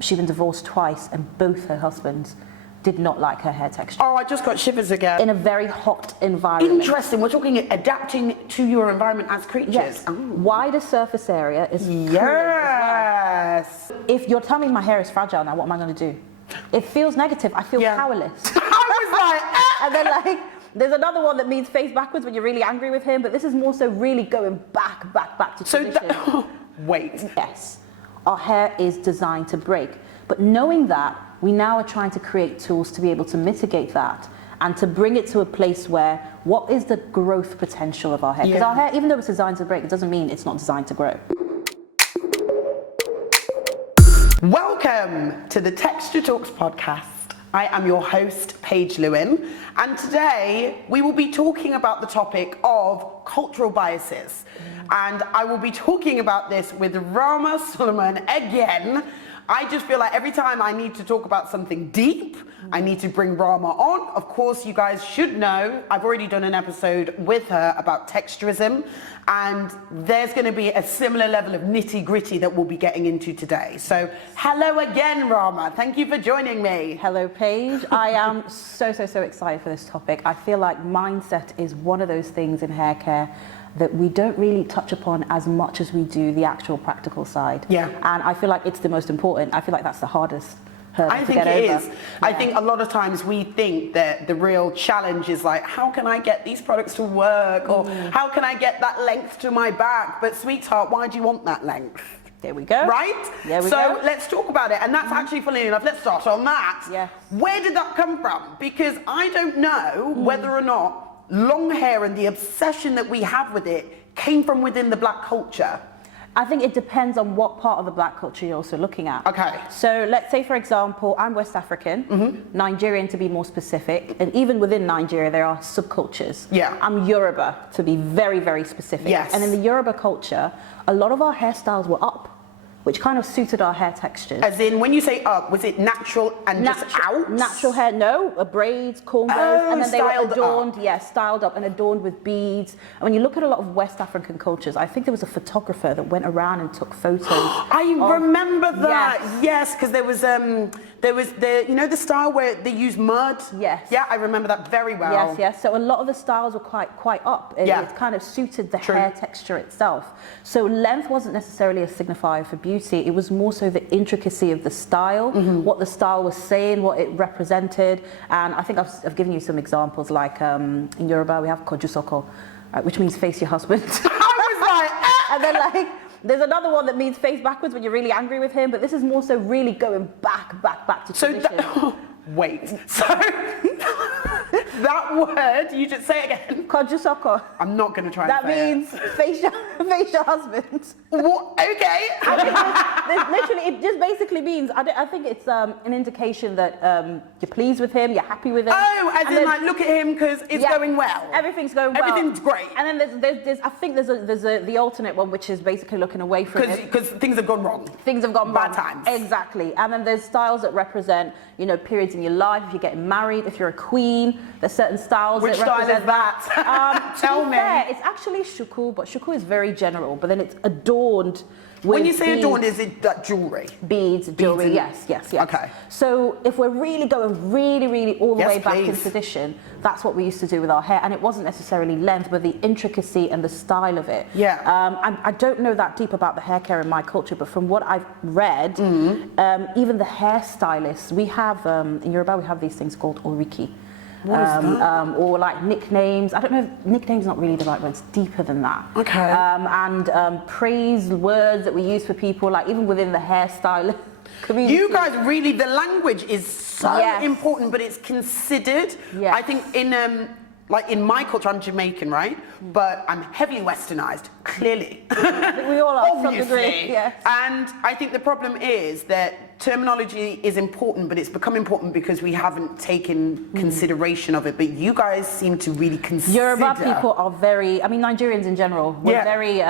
she'd been divorced twice, and both her husbands did not like her hair texture. Oh, I just got shivers again. In a very hot environment. Interesting. We're talking adapting to your environment as creatures. Yes. Wider surface area is fluid Yes. as well. If you're telling me my hair is fragile now, what am I going to do? It feels negative. I feel powerless. I was like, And then like, there's another one that means face backwards when you're really angry with him, but this is more so really going back to tradition. Wait. Yes, our hair is designed to break. But knowing that, we now are trying to create tools to be able to mitigate that and to bring it to a place where what is the growth potential of our hair? Because our hair, even though it's designed to break, it doesn't mean it's not designed to grow. Welcome to the Texture Talks podcast. I am your host, Paige Lewin, and today we will be talking about the topic of cultural biases. And I will be talking about this with Rahma Suleiman again. I just feel like every time I need to talk about something deep, I need to bring Rahma on. Of course, you guys should know, I've already done an episode with her about texturism, and there's going to be a similar level of nitty-gritty that we'll be getting into today. So, hello again, Rahma. Thank you for joining me. Hello, Paige. I am so excited for this topic. I feel like mindset is one of those things in hair care that we don't really touch upon as much as we do the actual practical side. Yeah. And I feel like it's the most important. I feel like that's the hardest hurdle I to think get it over. is. Yeah. I think a lot of times we think that the real challenge is like, how can I get these products to work? Or how can I get that length to my back? But sweetheart, why do you want that length? There we go. Right? There we so go. let's talk about it. And that's actually, funny enough, let's start on that. Yes. Where did that come from? Because I don't know whether or not long hair and the obsession that we have with it came from within the black culture. I think it depends on what part of the black culture you're also looking at. Okay. So let's say, for example, I'm West African, Nigerian to be more specific, and even within Nigeria there are subcultures. Yeah. I'm Yoruba to be very specific. Yes. And in the Yoruba culture, a lot of our hairstyles were up, which kind of suited our hair textures. As in, when you say up, was it natural and just out? Natural hair, no, braids, cornrows, and then they were adorned, styled up and adorned with beads. And when you look at a lot of West African cultures, I think there was a photographer that went around and took photos. I remember that. Yes, because there was the you know the style where they use mud. Yes. Yeah, I remember that very well. Yes. So a lot of the styles were quite up. It kind of suited the hair texture itself. So length wasn't necessarily a signifier for beauty. It was more so the intricacy of the style, what the style was saying, what it represented. And I think I've given you some examples, like in Yoruba we have kojusoko, which means face your husband. I was like, and then like there's another one that means face backwards when you're really angry with him, but this is more so really going back to tradition. Wait, so that word, you just say it again. Kojusoko. I'm not going to try That and say means face your husband. What? Okay. Literally, it just basically means, I think it's an indication that you're pleased with him, you're happy with him. Oh, as in like, look at him because it's going well. Everything's going well. Everything's great. And then there's I think there's the alternate one, which is basically looking away from it. Because things have gone wrong. Things have gone Bad wrong. times. Exactly. And then there's styles that represent, periods in your life. If you're getting married, if you're a queen, there's certain styles Which that represent style is that? Tell me. Fair, it's actually shuku, but shuku is very general, but then it's adorned with when you say beads, adorned, is it like jewelry? Beads, jewelry, yes. Okay. So if we're really going really all the way back in tradition, that's what we used to do with our hair, and it wasn't necessarily length, but the intricacy and the style of it. Yeah. I don't know that deep about the hair care in my culture, but from what I've read, even the hairstylists, we have, in Yoruba, we have these things called oriki. Or like nicknames. I don't know if nicknames not really the right word, it's deeper than that. Okay. And praise words that we use for people, like even within the hairstyle community. You guys really, the language is so important, but it's considered. Yes. I think in my culture, I'm Jamaican, right? But I'm heavily westernized, clearly. I think we all are to some Obviously. degree. Yes. And I think the problem is that terminology is important, but it's become important because we haven't taken consideration of it. But you guys seem to really consider. Yoruba people are very, Nigerians in general, we're very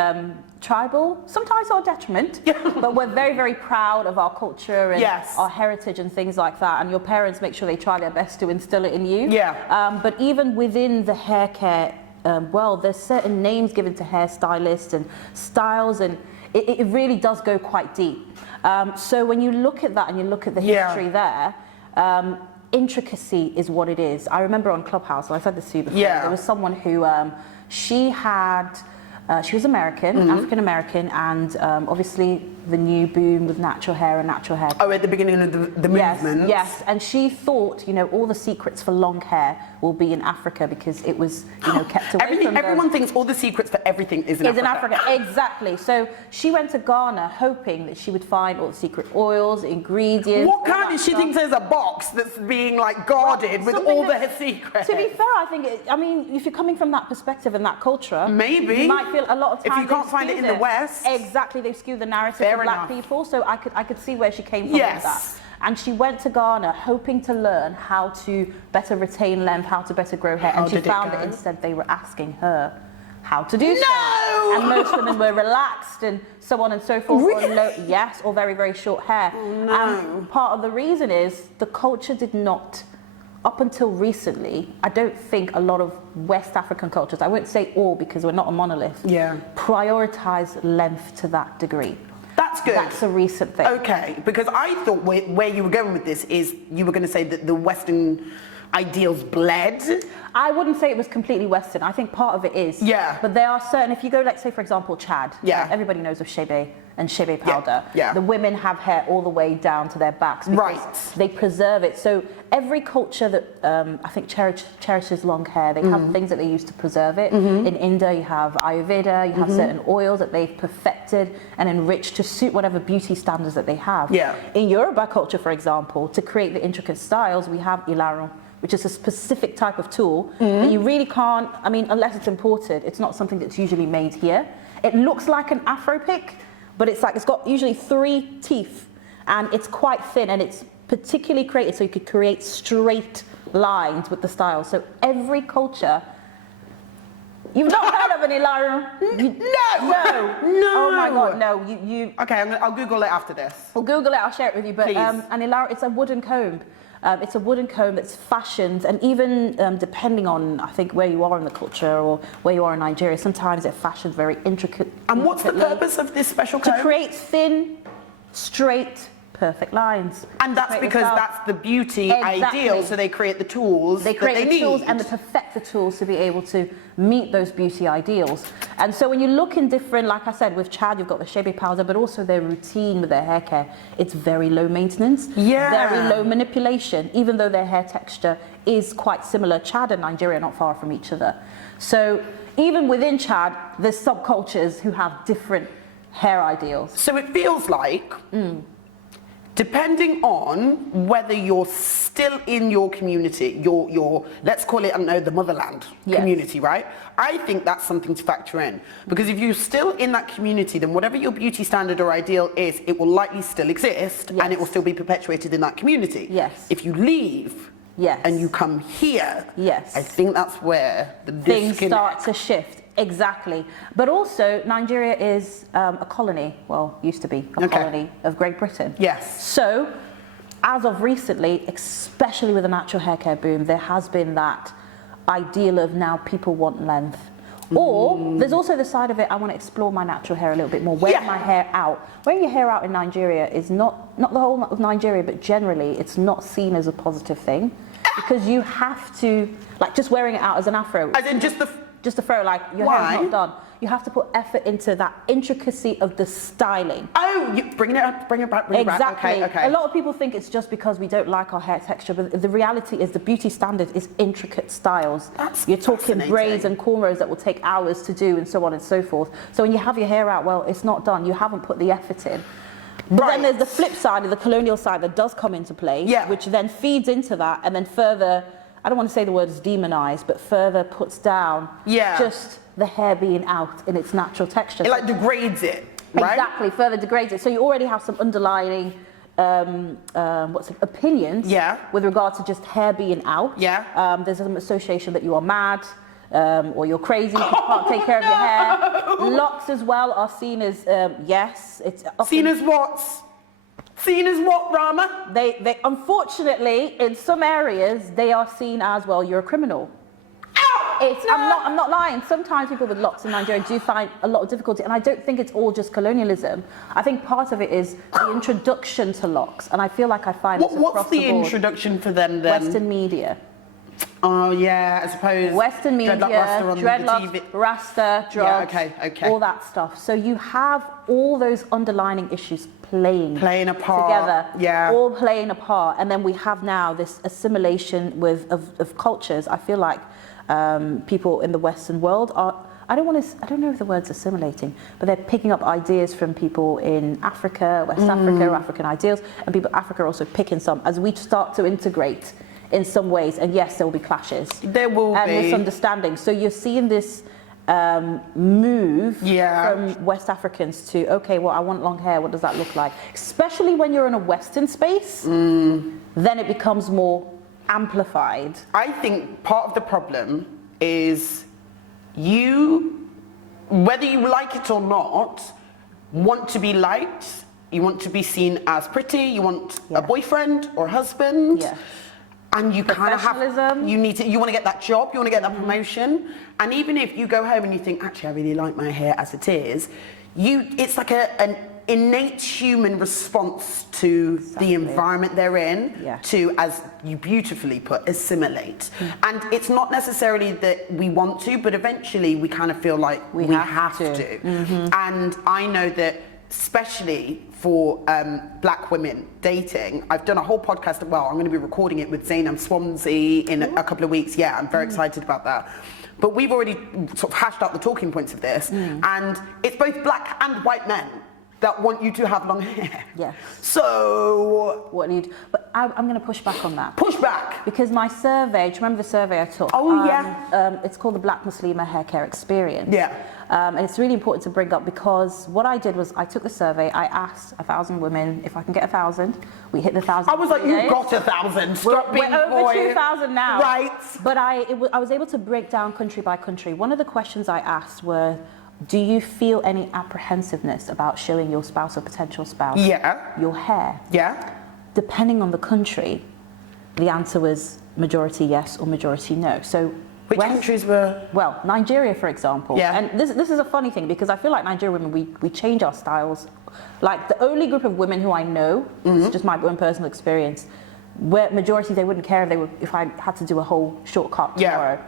tribal, sometimes our detriment, but we're very proud of our culture and our heritage and things like that. And your parents make sure they try their best to instill it in you. But even within the hair care, there's certain names given to hairstylists and styles, and it really does go quite deep. So when you look at that and you look at the history there, intricacy is what it is. I remember on Clubhouse, and I said this to you before, there was someone who, she was American, African American, and obviously the new boom with natural hair and natural hair. Oh, at the beginning of the movement. Yes, and she thought, all the secrets for long hair will be in Africa because it was, kept away from them. Everyone thinks all the secrets for everything is in Africa. Exactly. So she went to Ghana hoping that she would find all the secret oils, ingredients. What kind of, she thinks there's a box that's being like guarded with all the secrets. To be fair, I think, if you're coming from that perspective and that culture, maybe you might feel a lot of times if you can't find it in the West. Exactly, they've skewed the narrative for black people. So I could see where she came from with that. And she went to Ghana hoping to learn how to better retain length, how to better grow hair. And she found that instead they were asking her how to do so. And most women were relaxed and so on and so forth. Really? Or very, very short hair. And part of the reason is the culture did not, up until recently, I don't think a lot of West African cultures, I won't say all because we're not a monolith, prioritize length to that degree. That's good. That's a recent thing. Okay, because I thought where you were going with this is you were going to say that the Western ideals bled. I wouldn't say it was completely Western. I think part of it is. Yeah. But there are certain, if you go, let's say, for example, Chad. Everybody knows of shebe and shebe powder. The women have hair all the way down to their backs because they preserve it. So every culture that I think cherishes long hair, they have things that they use to preserve it. In India, you have Ayurveda, you have certain oils that they've perfected and enriched to suit whatever beauty standards that they have. In Yoruba culture, for example, to create the intricate styles, we have ilaru, which is a specific type of tool that you really can't, unless it's imported, it's not something that's usually made here. It looks like an Afro pick, but it's got usually 3 teeth and it's quite thin and it's particularly created so you could create straight lines with the style. So every culture, you've not heard of an ilaru? No. Oh my God, no. You. Okay, I'll Google it after this. We'll Google it, I'll share it with you. But Please. An ilaru, it's a wooden comb. It's a wooden comb that's fashioned, and even depending on, I think, where you are in the culture or where you are in Nigeria, sometimes it's fashioned very intricate. And what's the purpose of this special comb? To create thin, straight, perfect lines. And that's because that's the beauty ideal, so they create the tools They create the tools and they perfect the tools to be able to meet those beauty ideals. And so when you look in different, like I said, with Chad, you've got the shebe powder, but also their routine with their hair care, it's very low maintenance, very low manipulation, even though their hair texture is quite similar. Chad and Nigeria are not far from each other. So even within Chad, there's subcultures who have different hair ideals. So it feels like, depending on whether you're still in your community, your let's call it, I don't know, the motherland community, right? I think that's something to factor in. Because if you're still in that community, then whatever your beauty standard or ideal is, it will likely still exist and it will still be perpetuated in that community. If you leave and you come here, I think that's where the things start to shift. Exactly. But also, Nigeria is a colony, well, used to be a colony of Great Britain. So, as of recently, especially with the natural hair care boom, there has been that ideal of now people want length. Or, there's also the side of it, I want to explore my natural hair a little bit more. Wear my hair out. Wearing your hair out in Nigeria is not the whole of Nigeria, but generally, it's not seen as a positive thing. Because you have to, like, just wearing it out as an afro. As in just to throw, like, your hair's not done. You have to put effort into that intricacy of the styling. Oh, you bring it back. Exactly. Okay. A lot of people think it's just because we don't like our hair texture, but the reality is the beauty standard is intricate styles. You're talking braids and cornrows that will take hours to do and so on and so forth. So when you have your hair out, well, it's not done. You haven't put the effort in. But then there's the flip side of the colonial side that does come into play, which then feeds into that and then further, I don't want to say the word is demonized, but further puts down just the hair being out in its natural texture. It like degrades it, right? Exactly, further degrades it. So you already have some underlying opinions with regard to just hair being out. There's some association that you are mad or you're crazy, you can't take care of your hair. Locks as well are seen as, it's often seen as what? Seen as what, Rahma? They unfortunately, in some areas, they are seen as, well, you're a criminal. Ow! I'm not lying. Sometimes people with locks in Nigeria do find a lot of difficulty, and I don't think it's all just colonialism. I think part of it is the introduction to locks, and I feel like I find what's the introduction for them then? Western media. Oh yeah, I suppose. Western media, dreadlocks, Rasta, drugs, okay. all that stuff. So you have all those underlining issues playing a part together, all playing a part, and then we have now this assimilation of cultures. I feel like people in the Western world are. I don't know if the word's assimilating, but they're picking up ideas from people in Africa, West Africa, African ideals, and people in Africa are also picking some as we start to integrate in some ways. And yes, there will be clashes. There will be. And misunderstandings. So you're seeing this move from West Africans to, okay, well, I want long hair. What does that look like? Especially when you're in a Western space, then it becomes more amplified. I think part of the problem is you, whether you like it or not, want to be liked. You want to be seen as pretty. You want a boyfriend or husband. Yeah. And you kind of have, you want to get that job, you want to get that promotion. And even if you go home and you think, actually, I really like my hair as it is, it's like an innate human response to the environment they're in, to, as you beautifully put, assimilate. And it's not necessarily that we want to, but eventually we kind of feel like we have to. And I know that, especially for black women dating, I've done a whole podcast. Well, I'm going to be recording it with Zainab Swansea in a couple of weeks. Yeah, I'm very excited about that. But we've already sort of hashed out the talking points of this, and it's both black and white men that want you to have long hair. Yeah. So what need? But I'm going to push back on that. Push back. Because my survey. Do you remember the survey I took? Oh yeah. It's called the Black Muslima Hair Care Experience. Yeah. And it's really important to bring up because what I did was I took the survey. I asked 1,000 women if I can get 1,000. We hit the 1,000. I was like, you got 1,000. Stop being We're over 2,000 now. Right. But I was able to break down country by country. One of the questions I asked were, do you feel any apprehensiveness about showing your spouse or potential spouse your hair? Yeah. Depending on the country, the answer was majority yes or majority no. So which countries were? Well, Nigeria, for example. Yeah. And this is a funny thing because I feel like Nigerian women, we change our styles. Like the only group of women who I know, this is just my own personal experience, where majority they wouldn't care if I had to do a whole shortcut tomorrow.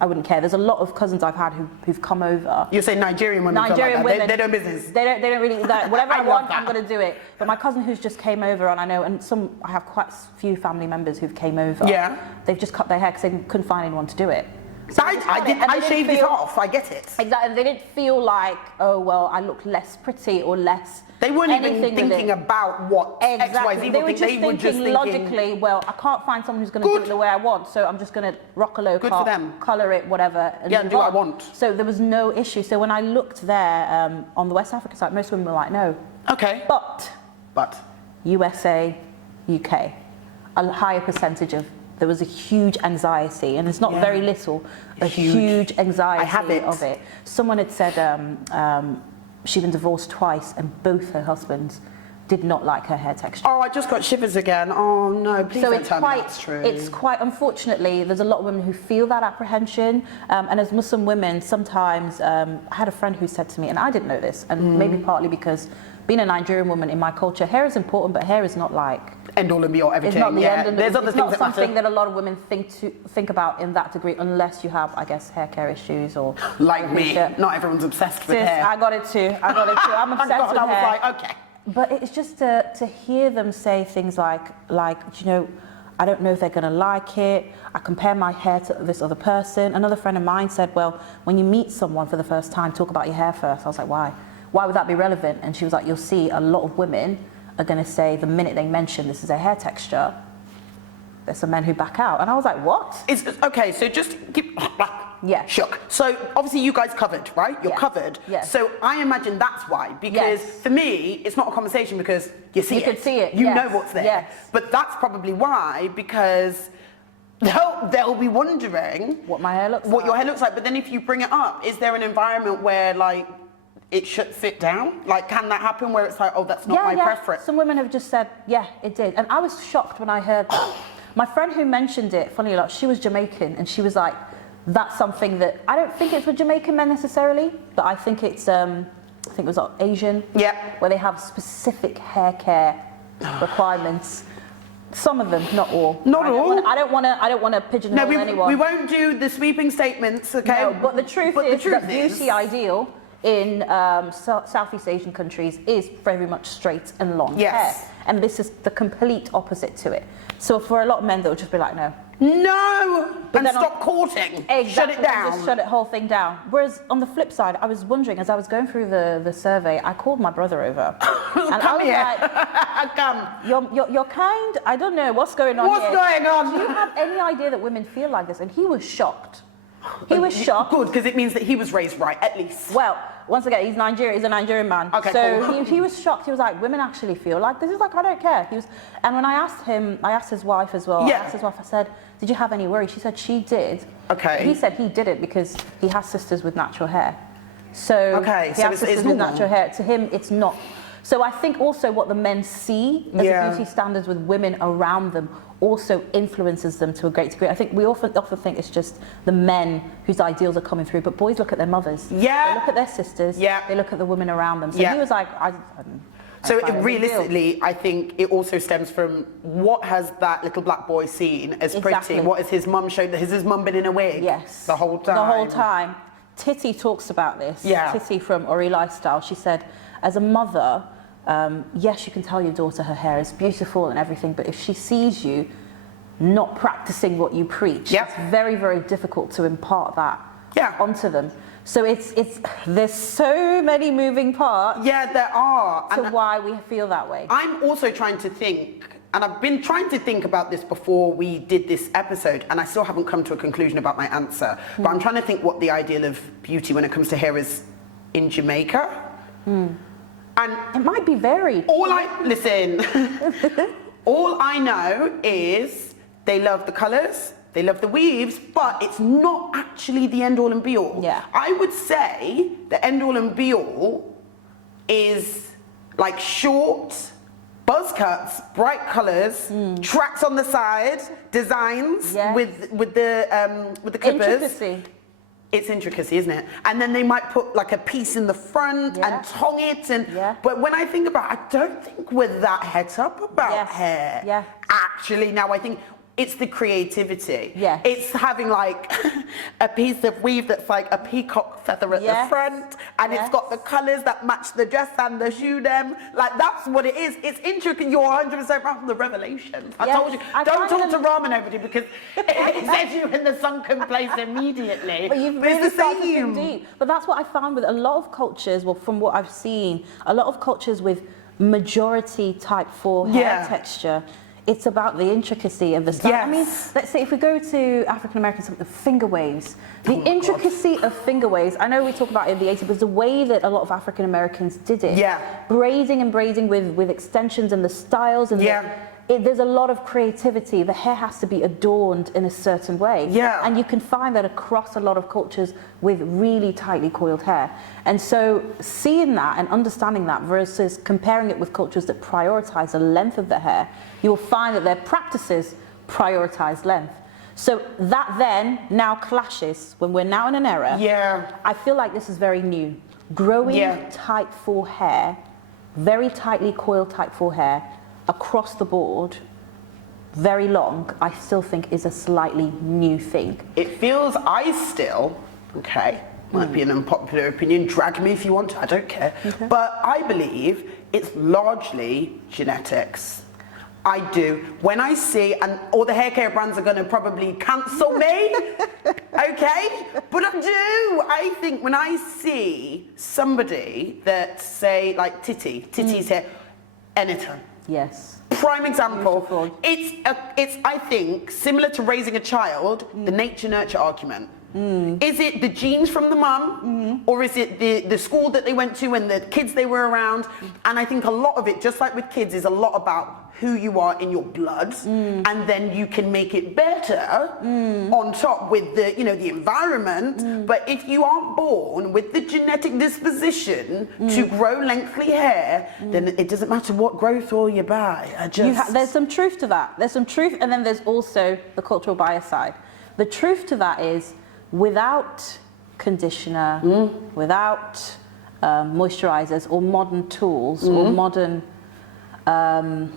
I wouldn't care. There's a lot of cousins I've had who've come over. You say Nigerian women? Nigerian women. They don't business. They don't really. Whatever I want, I'm going to do it. But my cousin who's just came over, and I know, and I have quite a few family members who've came over. Yeah. They've just cut their hair because they couldn't find anyone to do it. So I shaved it off. I get it. Exactly. They didn't feel like, oh well, I look less pretty or less. They weren't even thinking about what XYZ. They were just thinking logically, well, I can't find someone who's going to do it the way I want, so I'm just going to rock a low cut, colour it, whatever, and do what I want. So there was no issue. So when I looked there on the West Africa side, most women were like, no. Okay. But USA, UK, a higher percentage of. There was a huge anxiety, and it's not very little, a huge anxiety of it. Someone had said she'd been divorced twice, and both her husbands did not like her hair texture. Oh, I just got shivers again. Oh no, please don't tell me that's true. It's quite, unfortunately, there's a lot of women who feel that apprehension, and as Muslim women, sometimes, I had a friend who said to me, and I didn't know this, and maybe partly because being a Nigerian woman in my culture, hair is important, but hair is not like end all and be all everything. It's not the end. There's other it's things not something that a lot of women think about in that degree, unless you have, I guess, hair care issues or like me. Not everyone's obsessed with hair. I got it too. I'm obsessed with hair. I was like, okay. But it's just to hear them say things like you know, I don't know if they're going to like it. I compare my hair to this other person. Another friend of mine said, well, when you meet someone for the first time, talk about your hair first. I was like, why? Why would that be relevant? And she was like, you'll see a lot of women are going to say the minute they mention this is their hair texture, there's some men who back out. And I was like, what? Okay, so just keep... Yeah. Shook. So obviously you guys covered, right? You're covered. Yes. So I imagine that's why. Because for me, it's not a conversation because you see it. You can see it. You know what's there. Yes. But that's probably why, because they'll be wondering what my hair looks like. What your hair looks like. But then if you bring it up, is there an environment where like it should sit down? Like, can that happen where it's like, oh, that's not my preference? Some women have just said, yeah, it did. And I was shocked when I heard that. My friend who mentioned it, funny enough, she was Jamaican, and she was like, that's something that I don't think it's for Jamaican men necessarily, but I think it's I think it was Asian, where they have specific hair care requirements. Some of them, not all. Not all. I don't want to pigeonhole anyone. We won't do the sweeping statements, okay? No, but the truth is that beauty ideal in Southeast Asian countries is very much straight and long hair, and this is the complete opposite to it. So for a lot of men, they'll just be like, no. No! But then stop courting. Exactly. Shut it down. Just shut it whole thing down. Whereas on the flip side, I was wondering, as I was going through the survey, I called my brother over. And Come I was here. like, Come. You're kind, I don't know, what's going on What's here? going on? Do you have any idea that women feel like this? And he was shocked. He was shocked. Good, because it means that he was raised right, at least. Well, once again, he's Nigerian. He's a Nigerian man. Okay, so cool. he was shocked. He was like, "Women actually feel like this." He's like, "I don't care." And when I asked him, I asked his wife as well. I asked his wife. I said, "Did you have any worry?" She said she did. Okay. He said he did it because he has sisters with natural hair. So he has sisters with natural hair. To him, it's not. So I think also what the men see as the beauty standards with women around them also influences them to a great degree. I think we often think it's just the men whose ideals are coming through, but boys look at their mothers. Yeah. They look at their sisters. Yeah. They look at the women around them. So he was like, so realistically, I think it also stems from what has that little black boy seen as pretty? What has his mum showed? Has his mum been in a wig? Yes. The whole time? The whole time. Titi talks about this. Yeah. Titi from Ori Lifestyle. She said, as a mother, yes, you can tell your daughter her hair is beautiful and everything, but if she sees you not practicing what you preach, it's very, very difficult to impart that onto them. So there's so many moving parts. Yeah, there are. To why we feel that way. I'm also trying to think, and I've been trying to think about this before we did this episode, and I still haven't come to a conclusion about my answer. But I'm trying to think what the ideal of beauty when it comes to hair is in Jamaica. And it might be varied. All I know is they love the colours, they love the weaves, but it's not actually the end all and be all. Yeah. I would say the end all and be all is like short buzz cuts, bright colours, tracks on the side, designs with the clippers. Intricacy. It's intricacy, isn't it? And then they might put like a piece in the front and tongue it. But when I think about it, I don't think we're that het up about hair. Yeah. Actually, now I think it's the creativity. Yes. It's having like a piece of weave that's like a peacock feather at the front, and it's got the colours that match the dress and the shoe them. Like that's what it is. It's intricate. You're 100% right from the revelations. I told you, don't talk to ramen over you because it sends you in the sunken place immediately. But you've really started to think deep. But that's what I found with a lot of cultures, well, from what I've seen, a lot of cultures with majority type 4 hair texture, it's about the intricacy of the style. I mean, let's say if we go to African Americans, the finger waves, the intricacy of finger waves. I know we talk about it in the 80s, but the way that a lot of African Americans did it, braiding and braiding with extensions and the styles and there's a lot of creativity. The hair has to be adorned in a certain way. Yeah. And you can find that across a lot of cultures with really tightly coiled hair. And so seeing that and understanding that versus comparing it with cultures that prioritize the length of the hair, you'll find that their practices prioritize length. So that then now clashes when we're now in an era. Yeah. I feel like this is very new. Growing type 4 hair, very tightly coiled type 4 hair, across the board, very long, I still think is a slightly new thing. It feels, might be an unpopular opinion, drag me if you want to, I don't care. But I believe it's largely genetics. I do. When I see, and all the hair care brands are going to probably cancel me, okay? But I do. I think when I see somebody that say, like Titi's hair, anytime. Yes. Prime example. Beautiful. It's I think similar to raising a child, the nature-nurture argument. Is it the genes from the mum, or is it the school that they went to and the kids they were around? And I think a lot of it, just like with kids, is a lot about who you are in your blood, and then you can make it better on top with the the environment. But if you aren't born with the genetic disposition to grow lengthy hair, then it doesn't matter what growth oil you buy. There's some truth to that. There's some truth, and then there's also the cultural bias side. The truth to that is without conditioner, without moisturizers or modern tools or modern modern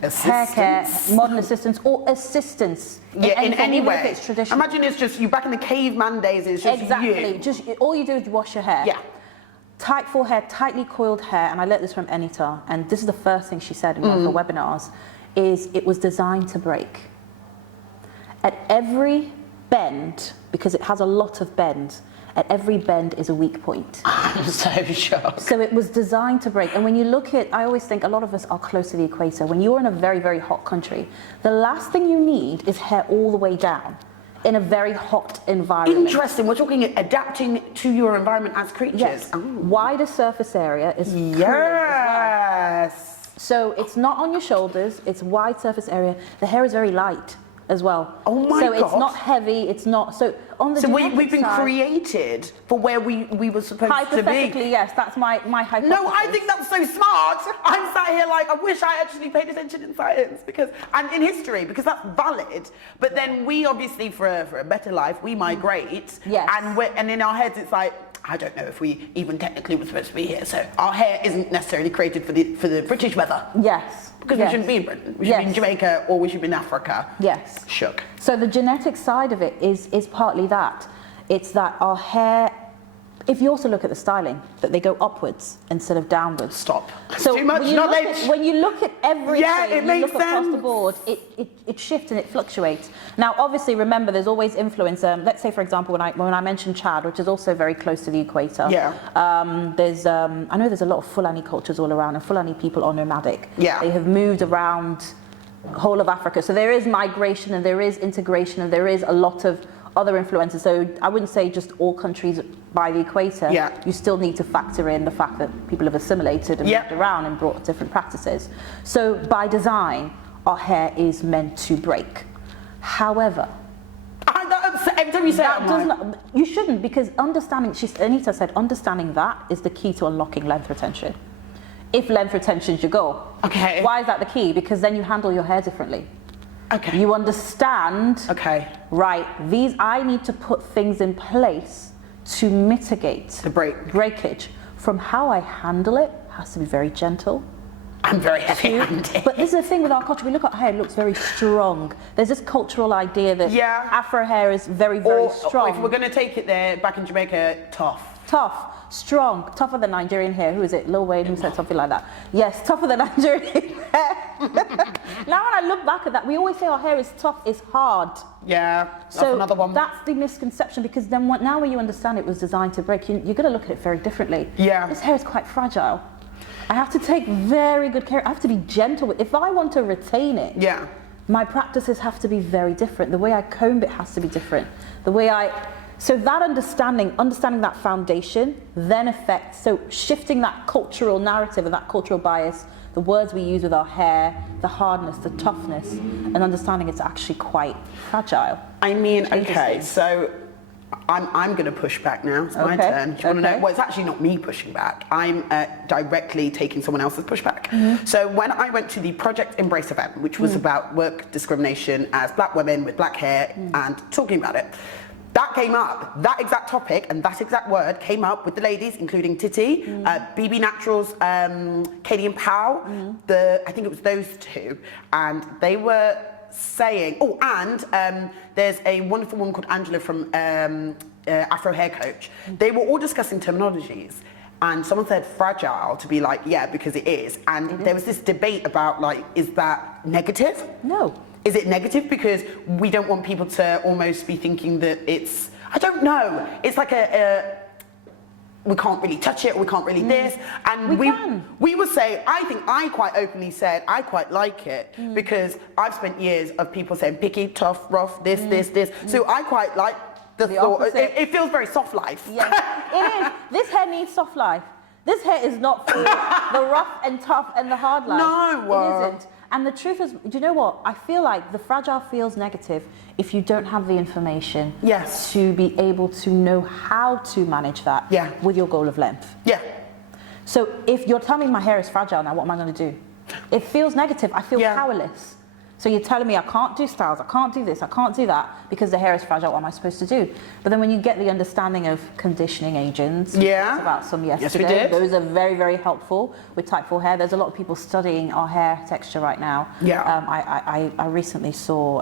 hair care, modern assistance or assistance. In any way. If it's traditional. Imagine it's just you back in the caveman days. It's just exactly. you. Just all you do is wash your hair. Yeah. Tight full hair, tightly coiled hair, and I learned this from Anita, and this is the first thing she said in one of the webinars, is it was designed to break. At every bend, because it has a lot of bends, at every bend is a weak point. I'm so shocked. So it was designed to break. And when you look at, I always think a lot of us are close to the equator. When you're in a very, very hot country, the last thing you need is hair all the way down in a very hot environment. Interesting. We're talking adapting to your environment as creatures. Yes. Wider surface area is cooling as well. So it's not on your shoulders, it's wide surface area. The hair is very light as well. Oh my God. So it's not heavy, it's not, so on the So we've been side, created for where we were supposed to be. hypothetically, yes, that's my hypothesis. No, I think that's so smart. I'm sat here like, I wish I actually paid attention in science and in history, because that's valid. But then we obviously, for a better life, we migrate. Yes. And in our heads, it's like, I don't know if we even technically were supposed to be here. So our hair isn't necessarily created for the British weather. Yes. Because we shouldn't be in Britain. We should be in Jamaica or we should be in Africa. Yes. Shook. So the genetic side of it is partly that. It's that our hair, if you also look at the styling, that they go upwards instead of downwards. Stop. So too much knowledge. When you look at everything, it makes look across sense. the board, it shifts and it fluctuates. Now, obviously, remember, there's always influence. Let's say, for example, when I mentioned Chad, which is also very close to the equator. Yeah. There's I know there's a lot of Fulani cultures all around, and Fulani people are nomadic. Yeah. They have moved around the whole of Africa. So there is migration and there is integration and there is a lot of other influences. So I wouldn't say just all countries by the equator. Yeah. You still need to factor in the fact that people have assimilated and moved around and brought different practices. So by design, our hair is meant to break. However, every time you say that, you shouldn't, because understanding, Anita said, understanding that is the key to unlocking length retention. If length retention is your goal. Okay. Why is that the key? Because then you handle your hair differently. Okay. You understand, okay, right, I need to put things in place to mitigate the breakage. From how I handle it has to be very gentle. I'm very heavy-handed. But this is the thing with our culture, we look at hair, it looks very strong. There's this cultural idea that Afro hair is very, very strong. Or if we're going to take it there, back in Jamaica, tough. Tough, strong, tougher than Nigerian hair. Who is it? Lil Wayne, who said something like that. Yes, tougher than Nigerian hair. Now when I look back at that, we always say our hair is tough, it's hard. Yeah, that's so another one. That's the misconception, because then now when you understand it was designed to break, you're going to look at it very differently. Yeah. This hair is quite fragile. I have to take very good care. I have to be gentle with it. If I want to retain it, my practices have to be very different. The way I comb it has to be different. So that understanding that foundation then affects, so shifting that cultural narrative and that cultural bias, the words we use with our hair, the hardness, the toughness, and understanding it's actually quite fragile. I mean, okay, so I'm going to push back now. It's my turn. Do you want to know? Well, it's actually not me pushing back. I'm directly taking someone else's pushback. Mm-hmm. So when I went to the Project Embrace event, which was about work discrimination as black women with black hair and talking about it, that came up, that exact topic and that exact word came up with the ladies, including Titi, BB Naturals, Katie and Powell, I think it was those two, and they were saying, there's a wonderful woman called Angela from Afro Hair Coach. They were all discussing terminologies, and someone said fragile to be like, yeah, because it is. And there was this debate about like, is that negative? No. Is it negative because we don't want people to almost be thinking that it's, I don't know, it's like we can't really touch it, or we can't really this. And we would say, I quite openly said, I quite like it because I've spent years of people saying picky, tough, rough, this. So I quite like the thought. It feels very soft life. Yes, it is. This hair needs soft life. This hair is not for the rough and tough and the hard life. No. It isn't. And the truth is, do you know what? I feel like the fragile feels negative if you don't have the information to be able to know how to manage that with your goal of length. Yeah. So if you're telling me my hair is fragile now, what am I going to do? It feels negative. I feel powerless. So you're telling me I can't do styles, I can't do this, I can't do that because the hair is fragile. What am I supposed to do? But then when you get the understanding of conditioning agents, we talked about some yesterday. Yes, we did. Those are very, very helpful with type 4 hair. There's a lot of people studying our hair texture right now. I recently saw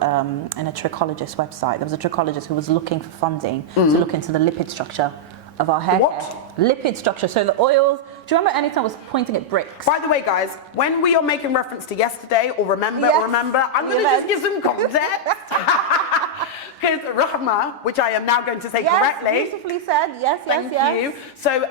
in a trichologist website, there was a trichologist who was looking for funding to look into the lipid structure of our hair. What? Lipid structure. So the oils. Do you remember anytime I was pointing at bricks? By the way, guys, when we are making reference to yesterday or remember, I'm going to just give some context. Because Rahma, which I am now going to say correctly. Beautifully said. Yes, Thank you. So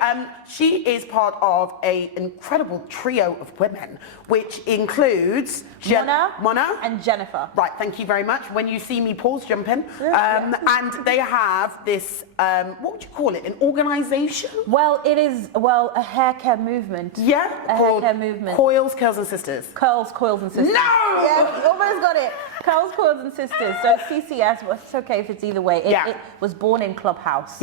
she is part of an incredible trio of women, which includes Mona and Jennifer. Right, thank you very much. When you see me, Paul's jumping. And they have this, what would you call it, an organisation? Well, it is, a hair care movement. Yeah, a hair care movement. Coils, Curls and Sisters. Curls, Coils and Sisters. No! Yeah, you almost got it. Curls, Coils and Sisters. So CCS, well, it's okay if it's either way. It was born in Clubhouse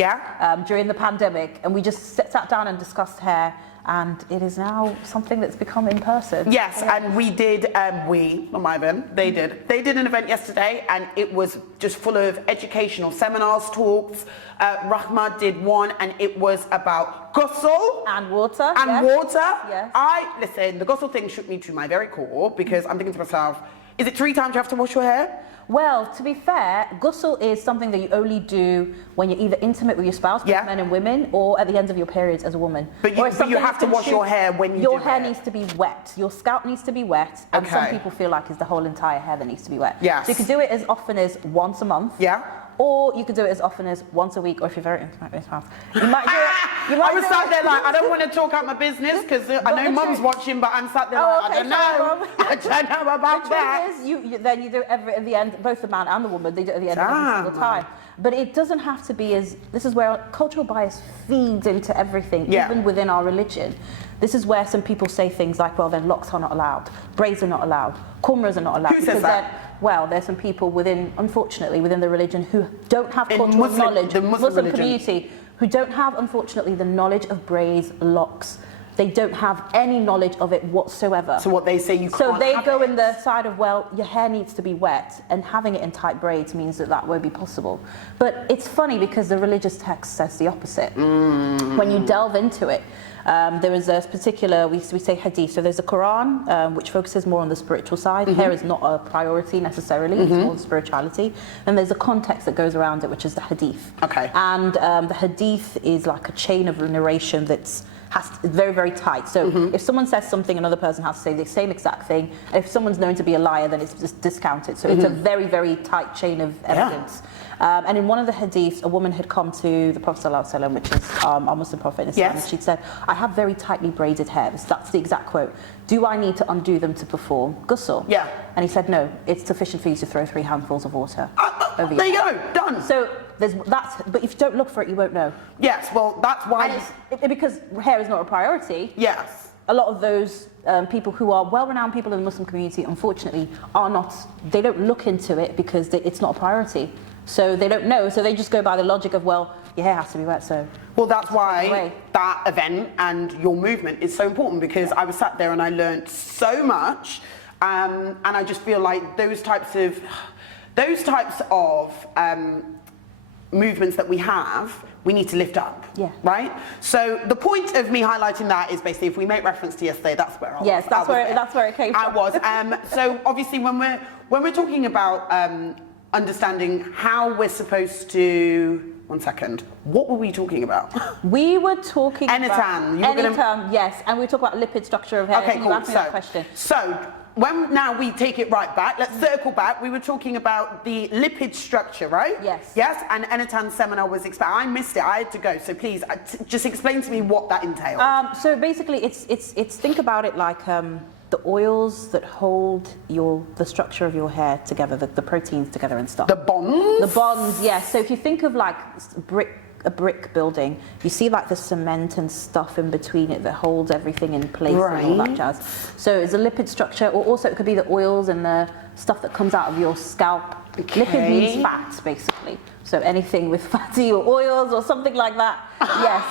during the pandemic, and we just sat down and discussed hair. And it is now something that's become in person. Yes, and we did, not my event, they did an event yesterday, and it was just full of educational seminars, talks. Rahma did one, and it was about ghusl. And water. Yes. Listen, the ghusl thing shook me to my very core, because I'm thinking to myself, is it 3 times you have to wash your hair? Well, to be fair, ghusl is something that you only do when you're either intimate with your spouse, both men and women, or at the end of your periods as a woman. But you have to wash your hair when you do it. Your hair needs to be wet. Your scalp needs to be wet. And some people feel like it's the whole entire hair that needs to be wet. Yes. So you could do it as often as once a month. Yeah. Or you could do it as often as once a week, or if you're very intimate with your spouse. You might do it. I was sat there like, I don't want to talk out my business because I know Mum's watching, but I'm sat there like, I don't know. I don't know about that. The truth is, then you do it at the end, both the man and the woman, they do it at the end of every single time. But it doesn't have to be this is where cultural bias feeds into everything, even within our religion. This is where some people say things like, well, then locks are not allowed, braids are not allowed, cornrows are not allowed. Who says that? Well, there's some people unfortunately, within the religion who don't have cultural knowledge, the Muslim community, who don't have, unfortunately, the knowledge of braids, locks. They don't have any knowledge of it whatsoever. So what they say you can't So they go in the side of, well, your hair needs to be wet, and having it in tight braids means that won't be possible. But it's funny because the religious text says the opposite. When you delve into it, there is a particular, we say hadith, so there's a Quran which focuses more on the spiritual side. Hair is not a priority necessarily, it's more spirituality. And there's a context that goes around it, which is the hadith. Okay. And the hadith is like a chain of narration that's very, very tight. So if someone says something, another person has to say the same exact thing. If someone's known to be a liar, then it's just discounted. So it's a very, very tight chain of evidence. And in one of the hadiths, a woman had come to the Prophet ﷺ, which is our Muslim prophet in Islam, and she'd said, I have very tightly braided hair. That's the exact quote. Do I need to undo them to perform ghusl? Yeah. And he said, no, it's sufficient for you to throw 3 handfuls of water over your There you head. go, done. So but if you don't look for it, you won't know. Yes, well, that's why. And because hair is not a priority. Yes. A lot of those people who are well-renowned people in the Muslim community, unfortunately, they don't look into it because it's not a priority. So they don't know. So they just go by the logic of, well, your hair has to be wet, so. Well, that's why that event and your movement is so important, because I was sat there and I learned so much. And I just feel like those types of movements that we need to lift up. Yeah. Right? So the point of me highlighting that is basically, if we make reference to yesterday, that's where I was. Yes, that's where it came from. I was. So obviously when we're talking about understanding how we're supposed to, one second, what were we talking about? We were talking about Anytime, yes, and we talk about lipid structure of hair. Okay, cool. That question. So now we take it right back, let's circle back. We were talking about the lipid structure, right? Yes. Yes, and Enitan's seminar was I missed it, I had to go, so please, just explain to me what that entails. So basically, it's think about it like the oils that hold the structure of your hair together, the proteins together and stuff. The bonds? The bonds, yes. So if you think of like a brick building, you see like the cement and stuff in between it that holds everything in place and all that jazz. So it's a lipid structure, or also it could be the oils and the stuff that comes out of your scalp. Okay. Lipid means fats, basically. So anything with fatty or oils or something like that, yes.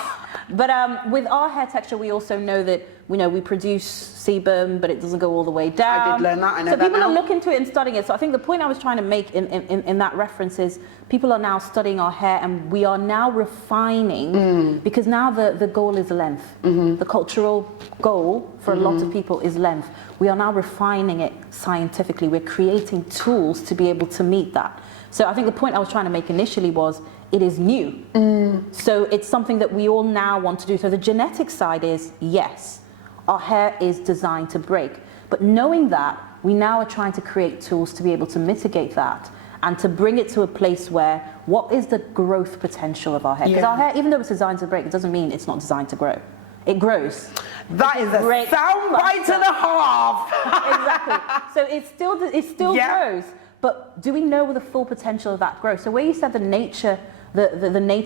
But with our hair texture, we also know that we produce sebum, but it doesn't go all the way down. I did learn that. I know so that people now. are looking into it and studying it. So I think the point I was trying to make in that reference is people are now studying our hair, and we are now refining because now the goal is length. The cultural goal for a lot of people is length. We are now refining it scientifically. We're creating tools to be able to meet that. So I think the point I was trying to make initially was it is new. So it's something that we all now want to do. So the genetic side is, yes, our hair is designed to break. But knowing that, we now are trying to create tools to be able to mitigate that and to bring it to a place where what is the growth potential of our hair? Because our hair, even though it's designed to break, it doesn't mean it's not designed to grow. It grows. That is a soundbite and a half. Exactly. So it still grows. But do we know the full potential of that growth? So where you said the nature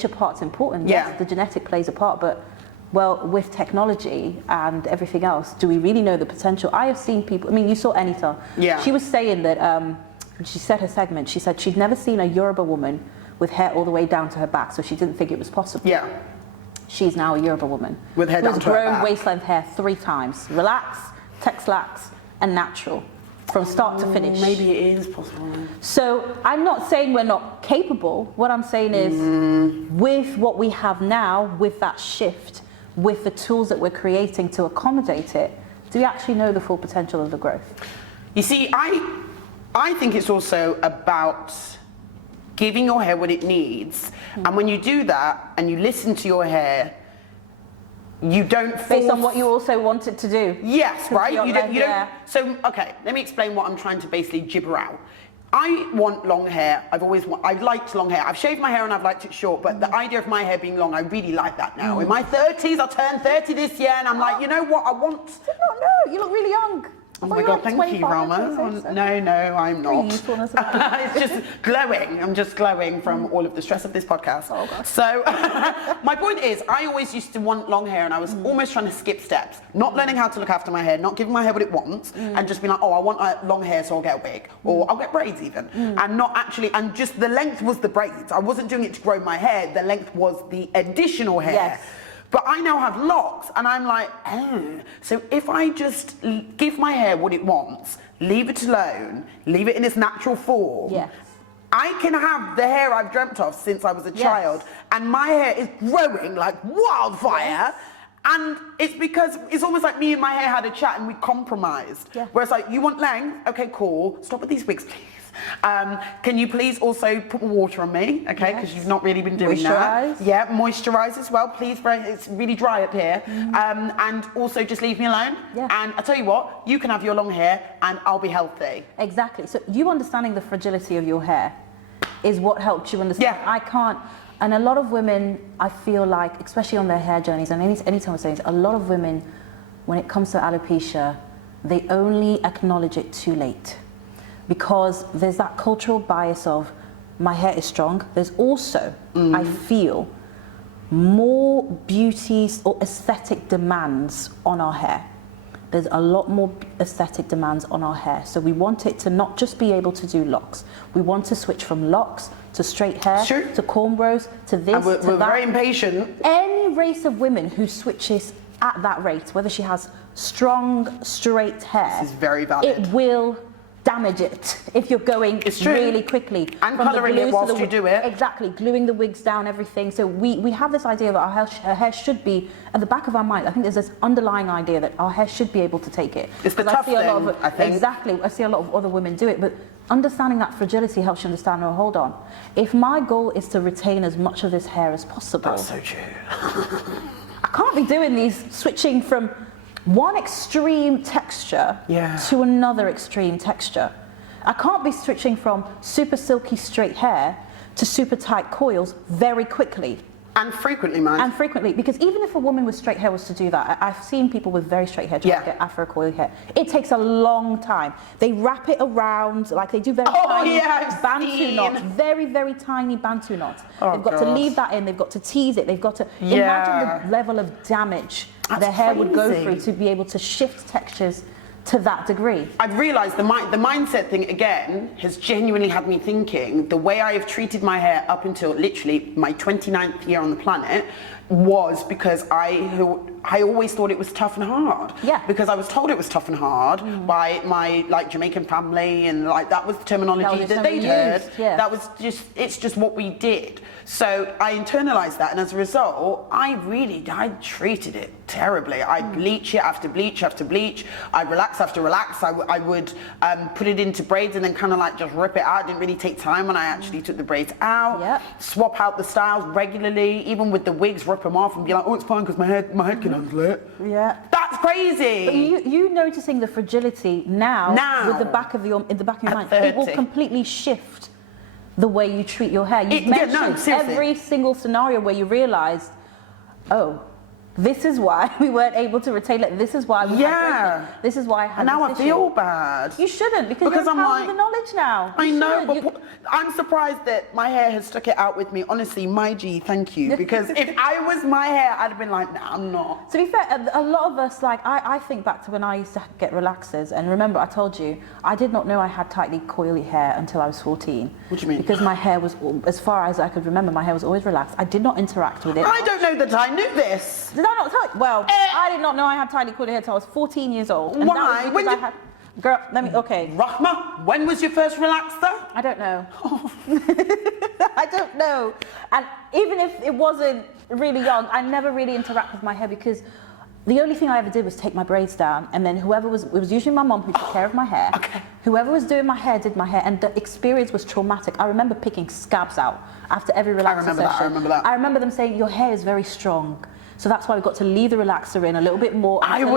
part's important, yes, the genetic plays a part, but well, with technology and everything else, do we really know the potential? I have seen people, I mean, you saw Anita. Yeah. She was saying that, she said her segment, she said she'd never seen a Yoruba woman with hair all the way down to her back, so she didn't think it was possible. Yeah. She's now a Yoruba woman. With hair down to her back. Who's grown waist-length hair 3 times. Relax, text-lax, and natural. From start to finish. Maybe it is possible. So I'm not saying we're not capable. What I'm saying is with what we have now, with that shift, with the tools that we're creating to accommodate it, do we actually know the full potential of the growth? You see, I think it's also about giving your hair what it needs. And when you do that and you listen to your hair, you don't force... Based on what you also want it to do. Yes, right? You don't. So, okay, let me explain what I'm trying to basically gibber out. I want long hair. I've liked long hair. I've shaved my hair and I've liked it short, but the idea of my hair being long, I really like that now. In my 30s, I'll turn 30 this year, and I'm like, you know what, I want... I did not know. You look really young. Oh my God, thank you, Rahma. No, I'm not. It's just glowing. I'm just glowing from all of the stress of this podcast. Oh, gosh. So my point is, I always used to want long hair, and I was almost trying to skip steps, not learning how to look after my hair, not giving my hair what it wants, and just being like, oh, I want long hair, so I'll get a wig, or I'll get braids even, and not actually, and just the length was the braids. I wasn't doing it to grow my hair. The length was the additional hair. Yes. But I now have locks, and I'm like, so if I just give my hair what it wants, leave it alone, leave it in its natural form, I can have the hair I've dreamt of since I was a child, and my hair is growing like wildfire, and it's because it's almost like me and my hair had a chat and we compromised. Whereas like, you want length? Okay, cool, stop with these wigs, please. Can you please also put water on me, okay? Because you've not really been doing that. Yeah, moisturize as well, please. It's really dry up here. And also just leave me alone. And I tell you what, you can have your long hair and I'll be healthy. Exactly. So you understanding the fragility of your hair is what helps you understand. I can't. And a lot of women, I feel like, especially on their hair journeys, and anytime I'm saying this, a lot of women, when it comes to alopecia, they only acknowledge it too late. Because there's that cultural bias of my hair is strong. There's also, I feel, more beauty or aesthetic demands on our hair. There's a lot more aesthetic demands on our hair. So we want it to not just be able to do locks. We want to switch from locks to straight hair, to cornrows, to this, and we're very impatient. Any race of women who switches at that rate, whether she has strong, straight hair, this is very valid. It will damage it if you're going really quickly. And colouring it whilst you do it. Exactly, gluing the wigs down, everything. So we have this idea that our hair should be, at the back of our mind, I think there's this underlying idea that our hair should be able to take it. It's the tough thing, I think. Exactly, I see a lot of other women do it, but understanding that fragility helps you understand, oh, hold on. If my goal is to retain as much of this hair as possible. That's so true. I can't be doing these, switching from one extreme texture to another extreme texture. I can't be switching from super silky straight hair to super tight coils very quickly. And frequently, man. And frequently, because even if a woman with straight hair was to do that, I've seen people with very straight hair trying to get afro coil hair. It takes a long time. They wrap it around, like they do very tiny Bantu knots, very, very tiny Bantu knots. They've got to leave that in, they've got to tease it, they've got to imagine the level of damage their hair would go through to be able to shift textures to that degree. I've realised the mindset thing again has genuinely had me thinking the way I have treated my hair up until literally my 29th year on the planet was because I always thought it was tough and hard. Yeah. Because I was told it was tough and hard by my like Jamaican family, and like that was the terminology that they'd heard. Yeah. That was it's just what we did. So I internalized that, and as a result, I treated it terribly. I'd bleach it after bleach after bleach. I'd relax after relax. I would put it into braids and then kind of like just rip it out. I didn't really take time when I actually took the braids out. Yep. Swap out the styles regularly, even with the wigs, rip them off and be like, oh, it's fine because my head can handle it. Yeah. That's crazy. But you noticing the fragility now with the back of your mind, it will completely shift the way you treat your hair. You've mentioned every single scenario where you realized, oh, this is why we weren't able to retain it. This is why we had breakage. This is why I had and now I issue. feel bad. You shouldn't, because you're empowered with the knowledge now. I know, but I'm surprised that my hair has stuck it out with me. Honestly, my G, thank you. Because if I was my hair, I'd have been like, nah, I'm not. To be fair, a lot of us, like, I think back to when I used to get relaxers, and remember I told you, I did not know I had tightly coily hair until I was 14. What do you mean? Because my hair was, as far as I could remember, my hair was always relaxed. I did not interact with it. I don't know that I knew this. Did I not tell you? Well, I did not know I had tightly coiled hair until I was 14 years old. And why? When I had, girl, okay. Rahma, when was your first relaxer? I don't know. I don't know. And even if it wasn't really young, I never really interacted with my hair because the only thing I ever did was take my braids down, and then it was usually my mom who took care of my hair. Okay. Whoever was doing my hair did my hair, and the experience was traumatic. I remember picking scabs out after every relaxer session. I remember that. I remember them saying, your hair is very strong. So that's why we got to leave the relaxer in a little bit more. Until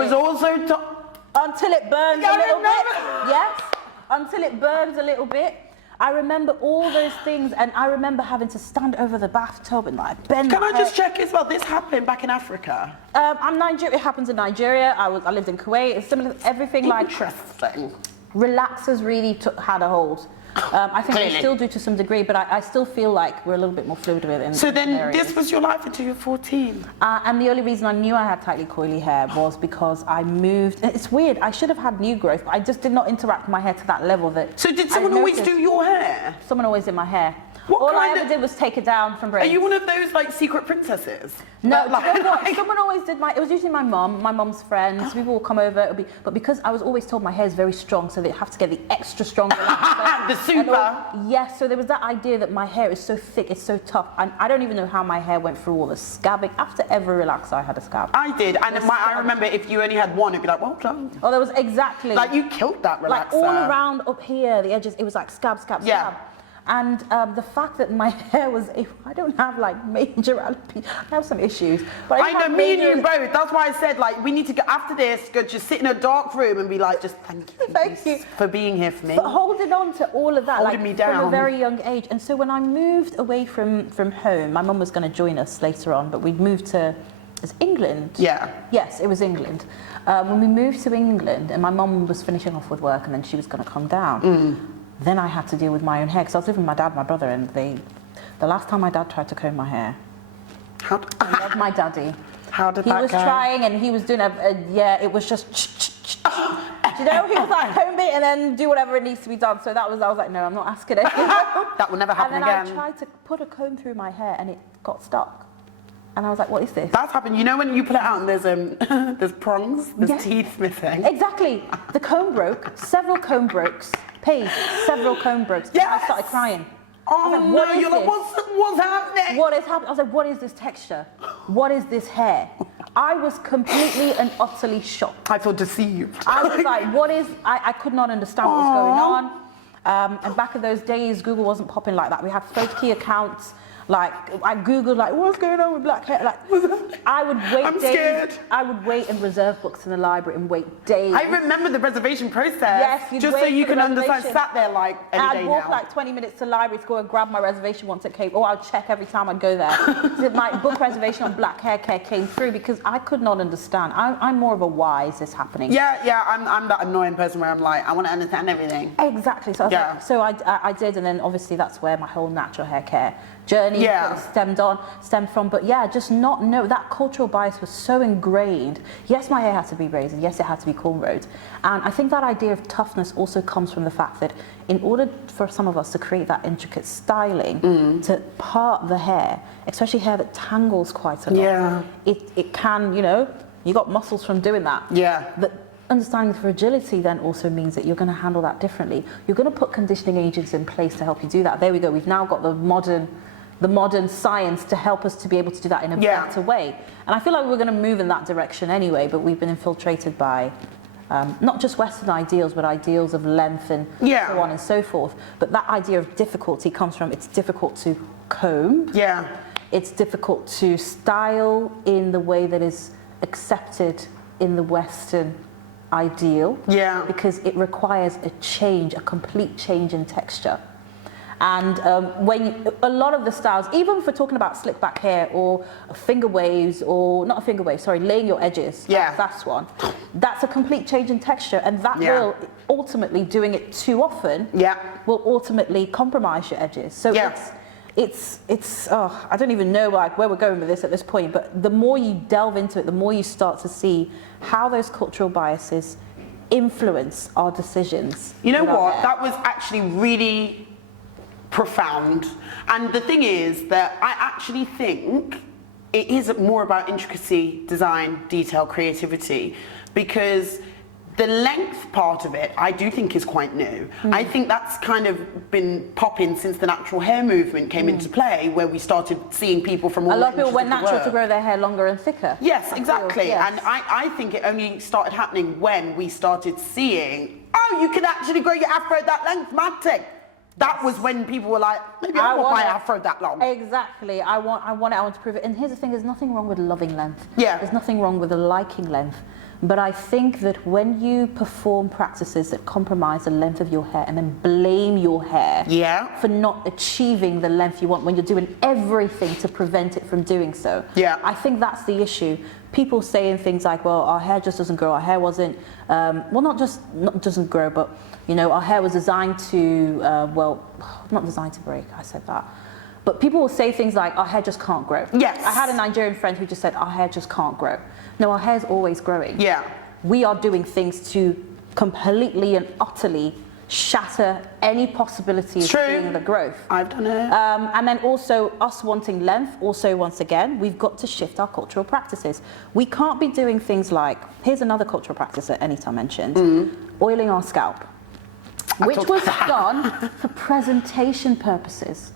it burns a little bit. Yes, until it burns a little bit. I remember all those things, and I remember having to stand over the bathtub and like bend. Can I just check as well? This happened back in Africa. I'm Nigerian. It happens in Nigeria. I lived in Kuwait. It's similar. Everything like interesting. Relaxers really had a hold. I think they still do to some degree, but I still feel like we're a little bit more fluid with it. So then this was your life until you were 14? And the only reason I knew I had tightly coily hair was because I moved. It's weird, I should have had new growth, but I just did not interact with my hair to that level that. So did someone always do your hair? Someone always did my hair. All I ever did was take it down from braids. Are you one of those like secret princesses? No, someone always did it was usually my mom's friends, people would come over, but because I was always told my hair is very strong, so they have to get the extra strong. The super. Yes, so there was that idea that my hair is so thick, it's so tough, and I don't even know how my hair went through all the scabbing. After every relaxer, I had a scab. I did, and I remember if you only had one, it'd be like, well done. Oh, there was exactly. Like you killed that relaxer. Like all around up here, the edges, it was like scab. And the fact that my hair was, I don't have like major alopecia, I have some issues. But I know, me and you both. That's why I said like we need to go after this, just sit in a dark room and be like, just thank you for being here for me. But holding on to all of that, holding me down from a very young age. And so when I moved away from home, my mum was going to join us later on, but we'd moved to, it's England. Yeah. Yes, it was England. When we moved to England, and my mum was finishing off with work, and then she was going to come down. Then I had to deal with my own hair because I was living with my dad and my brother, and the last time my dad tried to comb my hair, I love my daddy. How did that go? He was trying, and he was doing it was just, you know, he was like comb it and then do whatever it needs to be done. So I was like, no, I'm not asking it. That will never happen again. And then I tried to put a comb through my hair, and it got stuck. And I was like, what is this? That's happened. You know when you pull it out and there's prongs, there's teeth missing. Exactly. The comb broke. Several comb brokes. Several comb brokes. Yes. And I started crying. Oh no, you're like, what's happening? What is happening? I was like, what is this texture? What is this hair? I was completely and utterly shocked. I felt deceived. I was like, what is, I could not understand what was going on. And back in those days, Google wasn't popping like that. We had fake key accounts. Like, I Googled, like, what's going on with black hair? Like, I would wait I'm days. Scared. I would wait and reserve books in the library and wait days. I remember the reservation process. Yes, just so you can understand, sat there like any day I'd walk now. like 20 minutes to the library to go and grab my reservation once it came. Oh, I'd check every time I'd go there. So my book reservation on black hair care came through because I could not understand. I'm more of a why is this happening? Yeah, I'm that annoying person where I'm like, I want to understand everything. Exactly. So I was like, I did, and then obviously that's where my whole natural hair care journey stemmed from. But yeah, just not know that cultural bias was so ingrained. Yes, my hair had to be raised, and yes, it had to be cornrowed. And I think that idea of toughness also comes from the fact that in order for some of us to create that intricate styling, to part the hair, especially hair that tangles quite a lot, it can, you got muscles from doing that. Yeah. But understanding fragility then also means that you're going to handle that differently. You're going to put conditioning agents in place to help you do that. There we go. We've now got the modern science to help us to be able to do that in a better way. And I feel like we're going to move in that direction anyway, but we've been infiltrated by not just Western ideals, but ideals of length and so on and so forth. But that idea of difficulty comes from it's difficult to comb. Yeah. It's difficult to style in the way that is accepted in the Western ideal, because it requires a complete change in texture. And a lot of the styles, even if we're talking about slick back hair or finger waves, or not a finger wave, sorry, laying your edges, that's one. That's a complete change in texture, and that will ultimately, doing it too often, will ultimately compromise your edges. So it's I don't even know where we're going with this at this point, but the more you delve into it, the more you start to see how those cultural biases influence our decisions. You know what? That was actually really profound. And the thing is that I actually think it is more about intricacy, design, detail, creativity, because the length part of it, I do think is quite new. I think that's kind of been popping since the natural hair movement came into play, where we started seeing people from all a lot of people went natural to grow their hair longer and thicker. Yes, exactly. And I think it only started happening when we started seeing, oh, you can actually grow your afro that length, mad thing. That was when people were like, maybe I want my afro that long. Exactly. I want to prove it. And here's the thing, there's nothing wrong with loving length. Yeah. There's nothing wrong with liking length. But I think that when you perform practices that compromise the length of your hair and then blame your hair for not achieving the length you want, when you're doing everything to prevent it from doing so, I think that's the issue. People saying things like, well, our hair just doesn't grow, our hair wasn't, not doesn't grow, but our hair was designed to, not designed to break, I said that. But people will say things like, our hair just can't grow. Yes. I had a Nigerian friend who just said, our hair just can't grow. No, our hair's always growing. Yeah. We are doing things to completely and utterly shatter any possibility of seeing the growth. I've done it. And then also us wanting length, also once again, we've got to shift our cultural practices. We can't be doing things like, here's another cultural practice that Anita mentioned, oiling our scalp, which was done for presentation purposes.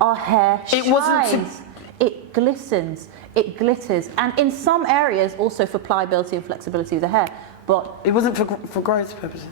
Our hair shines, it glistens, it glitters, and in some areas also for pliability and flexibility of the hair, but... It wasn't for growth purposes.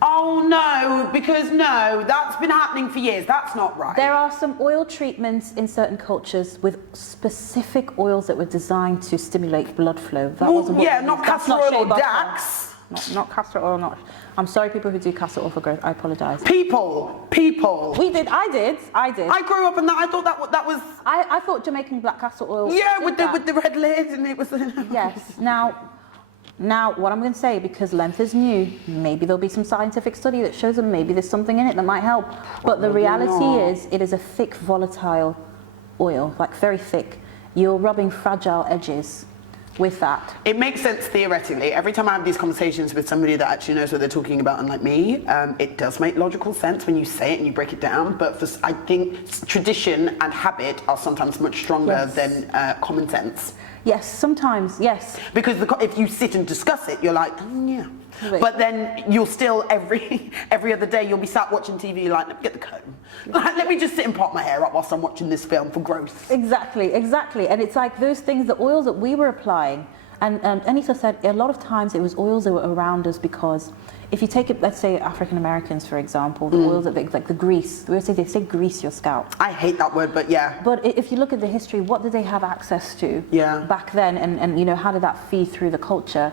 Oh no, because no, that's been happening for years, that's not right. There are some oil treatments in certain cultures with specific oils that were designed to stimulate blood flow. That wasn't not castor oil or Dax. Not castor oil, not... I'm sorry, people who do castor oil for growth, I apologise. People. I did. I grew up in that, I thought that was... I thought Jamaican black castor oil... Yeah, with the red lid, and it was... Yes, now, what I'm going to say, because length is new, maybe there'll be some scientific study that shows that maybe there's something in it that might help. But the reality is, it is a thick, volatile oil, like very thick. You're rubbing fragile edges with that. It makes sense theoretically. Every time I have these conversations with somebody that actually knows what they're talking about, unlike me, it does make logical sense when you say it and you break it down. But I think tradition and habit are sometimes much stronger than common sense. Yes, sometimes, yes. Because if you sit and discuss it, you're like, yeah. But then you'll still, every other day, you'll be sat watching TV like, let me get the comb. Like, let me just sit and pop my hair up whilst I'm watching this film for growth. Exactly. And it's like those things, the oils that we were applying, and Anita said a lot of times it was oils that were around us because if you take it, let's say African Americans, for example, the oils that like the grease, they say grease your scalp. I hate that word, but yeah. But if you look at the history, what did they have access to back then, and how did that feed through the culture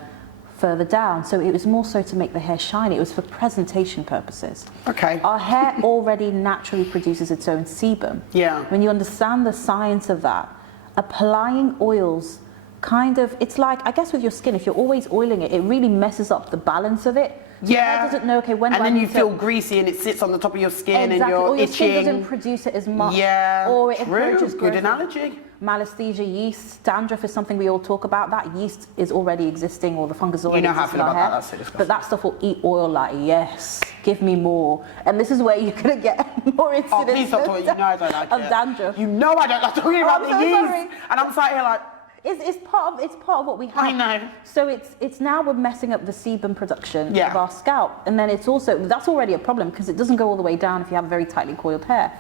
further down? So it was more so to make the hair shiny. It was for presentation purposes. Okay. Our hair already naturally produces its own sebum. Yeah. When you understand the science of that, applying oils it's like, I guess with your skin, if you're always oiling it, it really messes up the balance of it. So your hair doesn't know, okay, when and then you feel greasy and it sits on the top of your skin and you're or your itching. skin doesn't produce it as much. Yeah, or it true. encourages Good growth. analogy. Malaesthesia, yeast, dandruff is something we all talk about. That yeast is already existing, or the fungus is already existing in our hair. That's so disgusting. But that stuff will eat oil like, yes, give me more. And this is where you're going to get more incidents please stop talking. You know I don't like of it. dandruff. You know I don't like talking about the yeast. Sorry. And I'm sat here like... It's part of what we have. I know. So it's now we're messing up the sebum production Yeah. of our scalp. And then it's also, that's already a problem because it doesn't go all the way down if you have very tightly coiled hair.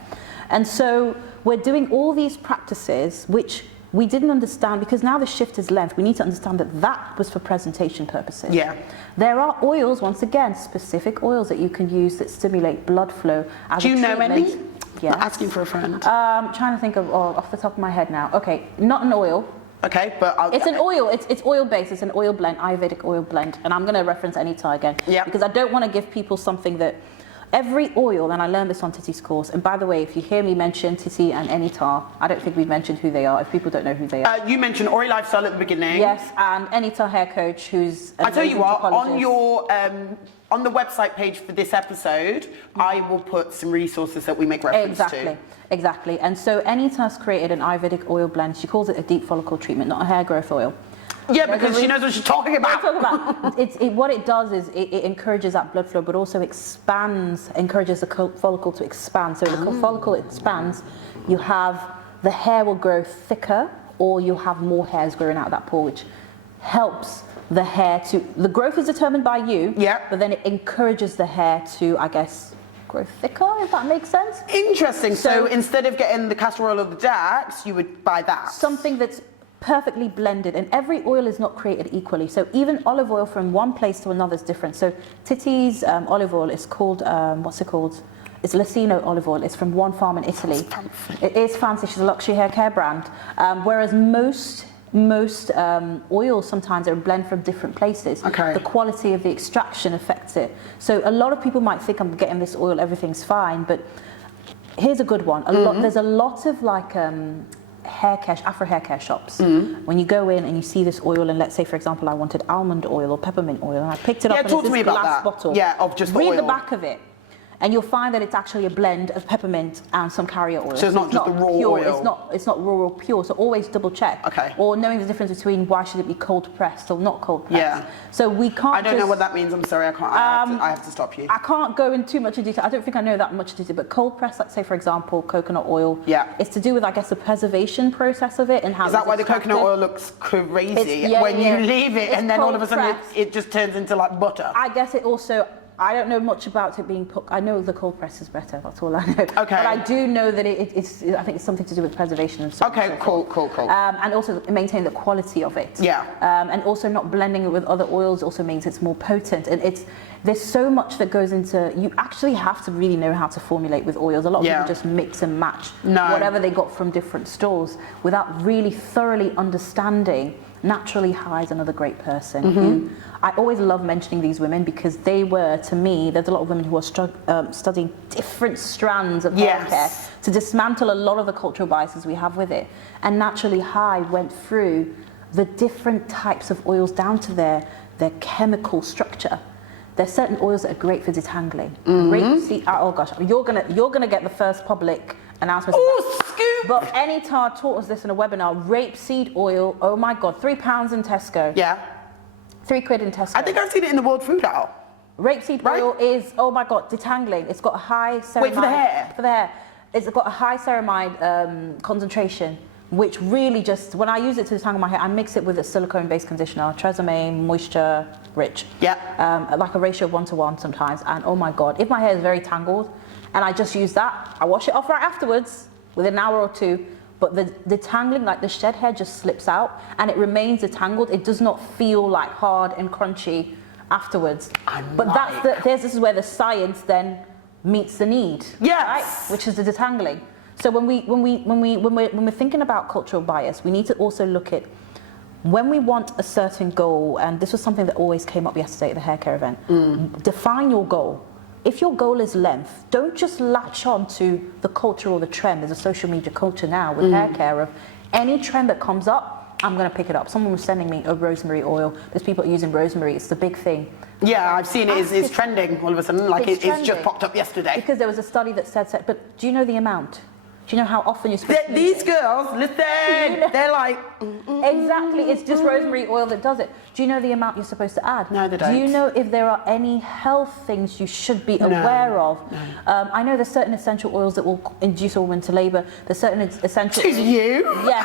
And so we're doing all these practices which we didn't understand, because now the shift is length. We need to understand that that was for presentation purposes. Yeah. There are oils, once again, specific oils that you can use that stimulate blood flow as Do you a know treatment. any? Yes. Not asking for a friend. Trying to think of off the top of my head now. Okay, not an oil. Okay, but It's an oil. It's oil based. It's an oil blend, Ayurvedic oil blend, and I'm going to reference Anita again because I don't want to give people something that every oil. And I learned this on Titi's course. And by the way, if you hear me mention Titi and Anita, I don't think we've mentioned who they are. If people don't know who they are, you mentioned Ori Lifestyle at the beginning. Yes, and Anita hair coach, who's I tell you what, anthropologist. on your on the website page for this episode, I will put some resources that we make reference to. Exactly. And so Anita's created an Ayurvedic oil blend. She calls it a deep follicle treatment, not a hair growth oil. Yeah, because she knows what she's talking about. What it does is it encourages that blood flow, but also encourages the follicle to expand. So the follicle expands, you have, the hair will grow thicker, or you'll have more hairs growing out of that pore, which helps the hair to, the growth is determined by you, but then it encourages the hair to, I guess, grow thicker, if that makes sense. Interesting. So instead of getting the castor oil or the Dax, you would buy that. Something that's perfectly blended, and every oil is not created equally. So even olive oil from one place to another is different. So Titi's olive oil is called, what's it called? It's Lucino olive oil. It's from one farm in Italy. It is fancy. She's a luxury hair care brand. Whereas most oils sometimes are a blend from different places. The quality of the extraction affects it. So a lot of people might think, I'm getting this oil, everything's fine, but here's a good one. There's a lot of like Afro hair care shops. When you go in and you see this oil, and let's say for example I wanted almond oil or peppermint oil, and I picked it up and it's this glass bottle. Of just Read oil. the back of it, and you'll find that it's actually a blend of peppermint and some carrier oil. So it's not just the raw pure, oil. It's not raw or pure. So always double check. Or knowing the difference between why should it be cold pressed or not cold pressed. So we can't. I don't know what that means. I'm sorry. I can't. I have to stop you. I can't go in too much in detail. I don't think I know that much detail. But cold pressed, like say for example, coconut oil. It's to do with, I guess, the preservation process of it and how. Is that why the coconut oil looks crazy when you leave it, and then all of a sudden it just turns into like butter? I guess it also. I don't know much about it being put. I know the cold press is better. That's all I know. But I do know that it's. I think it's something to do with preservation and so. Cool. And also maintain the quality of it. And also not blending it with other oils also means it's more potent. And there's so much that goes into. You actually have to really know how to formulate with oils. A lot of people just mix and match whatever they got from different stores without really thoroughly understanding. Naturally High is another great person who I always love mentioning these women because they were, to me, there's a lot of women who are studying different strands of haircare to dismantle a lot of the cultural biases we have with it. And Naturally High went through the different types of oils down to their chemical structure. There's certain oils that are great for detangling. Rapeseed, oh gosh, you're gonna get the first public announcement. Oh, scoop! But Anita taught us this in a webinar. Rapeseed oil, oh my God, £3 in Tesco. £3 in Tesco. I think I've seen it in the World Food Aisle. Rapeseed oil is, oh my God, detangling. It's got a high ceramide. Wait, for the hair? For the hair. It's got a high ceramide concentration, which really just, when I use it to detangle my hair, I mix it with a silicone-based conditioner, Tresemme, moisture rich. Like a ratio of 1:1 sometimes. And oh my God, if my hair is very tangled and I just use that, I wash it off right afterwards, within an hour or two. But the detangling, like the shed hair just slips out and it remains detangled. It does not feel like hard and crunchy afterwards. But this is where the science then meets the need. Right? Which is the detangling. So when we're thinking about cultural bias, we need to also look at when we want a certain goal, and this was something that always came up yesterday at the hair care event. Define your goal. If your goal is length, don't just latch on to the culture or the trend. There's a social media culture now with hair care of any trend that comes up, I'm going to pick it up. Someone was sending me a rosemary oil. There's people using rosemary. It's the big thing. Yeah, I've seen it. It's trending all of a sudden. Like it's just popped up yesterday. Because there was a study that said, but do you know the amount? Do you know how often you're supposed to use These it? girls, listen, they're like... Exactly, it's just rosemary oil that does it. Do you know the amount you're supposed to add? No, they don't. Do you know if there are any health things you should be aware of? No. I know there's certain essential oils that will induce a woman to labour. There's certain essential oils... you? Yeah.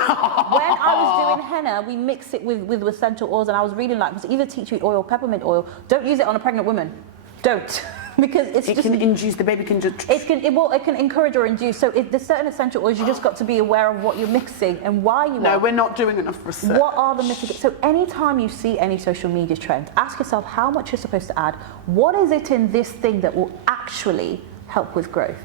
When I was doing henna, we mix it with essential oils, and I was reading like, it was either tea tree oil, peppermint oil. Don't use it on a pregnant woman. Don't. Because it can induce, the baby can just... It can encourage or induce. So there's certain essential oils, you just got to be aware of what you're mixing and why you are. No, we're not doing enough research. What are the mitigations? So anytime you see any social media trend, ask yourself how much you're supposed to add. What is it in this thing that will actually help with growth?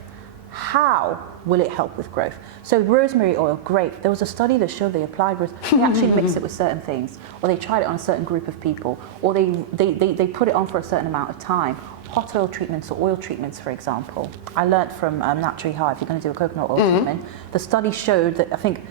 How will it help with growth? So rosemary oil, great. There was a study that showed they applied they actually mixed it with certain things, or they tried it on a certain group of people, or they put it on for a certain amount of time. Hot oil treatments or oil treatments, for example. I learnt from Naturally High, if you're going to do a coconut oil treatment, the study showed that I think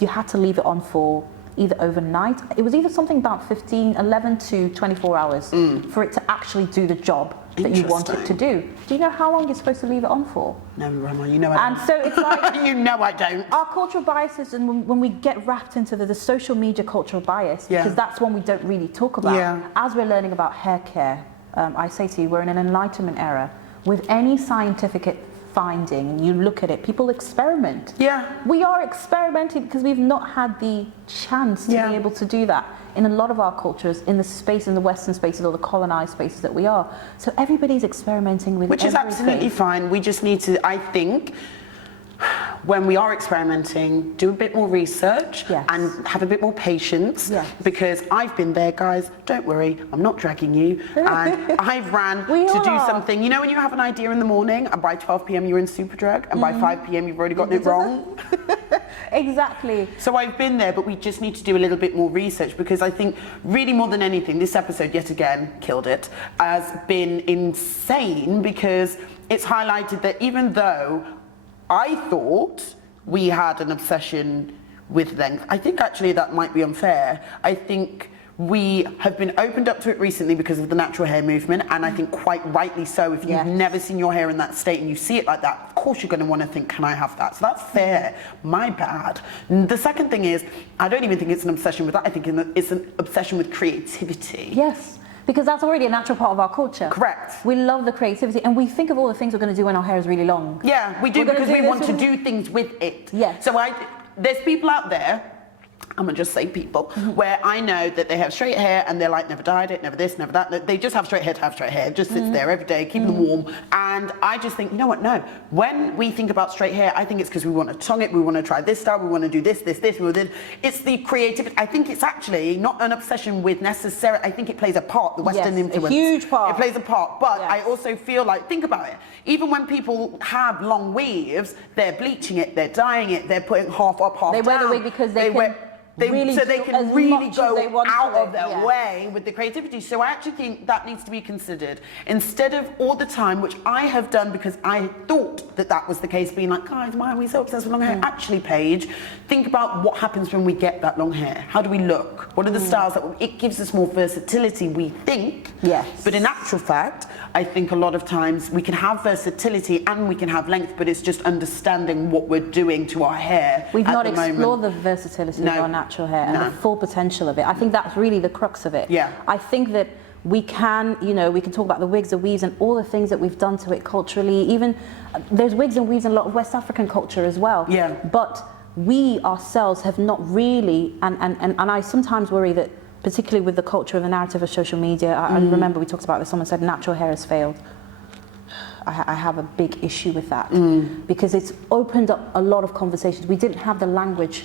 you had to leave it on for either overnight. It was either something about 11 to 24 hours for it to actually do the job that you want it to do. Do you know how long you're supposed to leave it on for? No, Rahma, you know I don't. And so it's like... You know I don't. Our cultural biases, and when we get wrapped into the social media cultural bias, because that's one we don't really talk about, as we're learning about hair care, I say to you, we're in an enlightenment era. With any scientific finding, you look at it, people experiment. Yeah. We are experimenting because we've not had the chance to be able to do that in a lot of our cultures, in the Western spaces or the colonized spaces that we are. So everybody's experimenting with Which is absolutely fine. We just need to, I think, when we are experimenting, do a bit more research and have a bit more patience because I've been there, guys. Don't worry, I'm not dragging you. And I've ran to do something. You know when you have an idea in the morning and by 12 p.m. you're in Superdrug and by 5 p.m. you've already gotten it wrong? Exactly. So I've been there, but we just need to do a little bit more research because I think really more than anything, this episode yet again, killed it, has been insane because it's highlighted that even though I thought we had an obsession with length. I think actually that might be unfair. I think we have been opened up to it recently because of the natural hair movement, and I think quite rightly so. If you've never seen your hair in that state and you see it like that, of course you're going to want to think, can I have that? So that's fair. My bad. The second thing is, I don't even think it's an obsession with that. I think it's an obsession with creativity. Yes. Because that's already a natural part of our culture. Correct. We love the creativity, and we think of all the things we're going to do when our hair is really long. Yeah, we do because we want to do things with it. Yeah. So there's people out there, I'm gonna just say people, where I know that they have straight hair and they're like, never dyed it, never this, never that. They just have straight hair to have straight hair. It just sits there every day, keeping them warm. And I just think, you know what, no. When we think about straight hair, I think it's because we want to tongue it, we want to try this style, we want to do this, it's the creativity. I think it's actually not an obsession with necessarily, I think it plays a part, the Western influence. A huge part. It plays a part, but I also feel like, think about it, even when people have long weaves, they're bleaching it, they're dyeing it, they're putting half up, half down. They wear the wig because they can really go out of their way with the creativity. So I actually think that needs to be considered. Instead of all the time, which I have done because I thought that was the case, being like, guys, why are we so obsessed with long hair? Actually, Paige, think about what happens when we get that long hair. How do we look? What are the styles it gives us more versatility, we think. Yes. But in actual fact, I think a lot of times we can have versatility and we can have length, but it's just understanding what we're doing to our hair. We've not explored the versatility of our natural hair and the full potential of it. I think that's really the crux of it. Yeah. I think that we can, we can talk about the wigs, the weaves, and all the things that we've done to it culturally. Even there's wigs and weaves in a lot of West African culture as well. Yeah. But we ourselves have not really, and I sometimes worry that, particularly with the culture of the narrative of social media, I remember we talked about this, someone said natural hair has failed. I have a big issue with that because it's opened up a lot of conversations. We didn't have the language,